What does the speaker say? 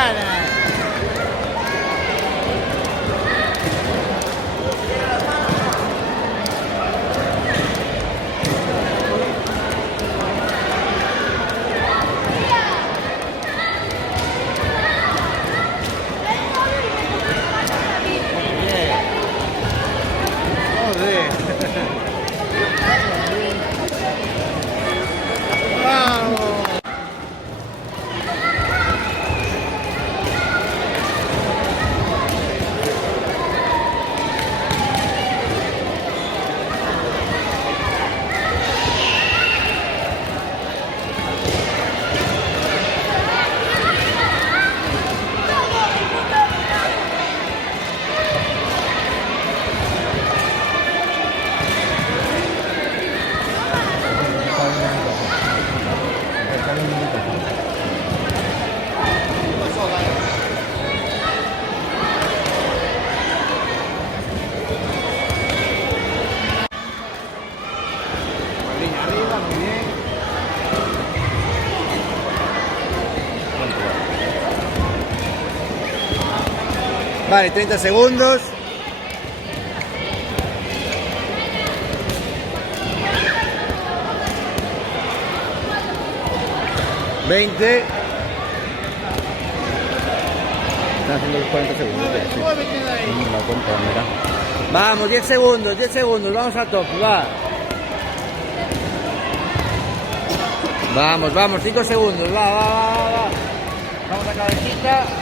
ganas. Vale, 30 segundos. ¿20? Están haciendo los 40 segundos. Sí. La cuenta, mira. Vamos, 10 segundos, vamos a top, va. Vamos, 5 segundos, va. Vamos a cabecita.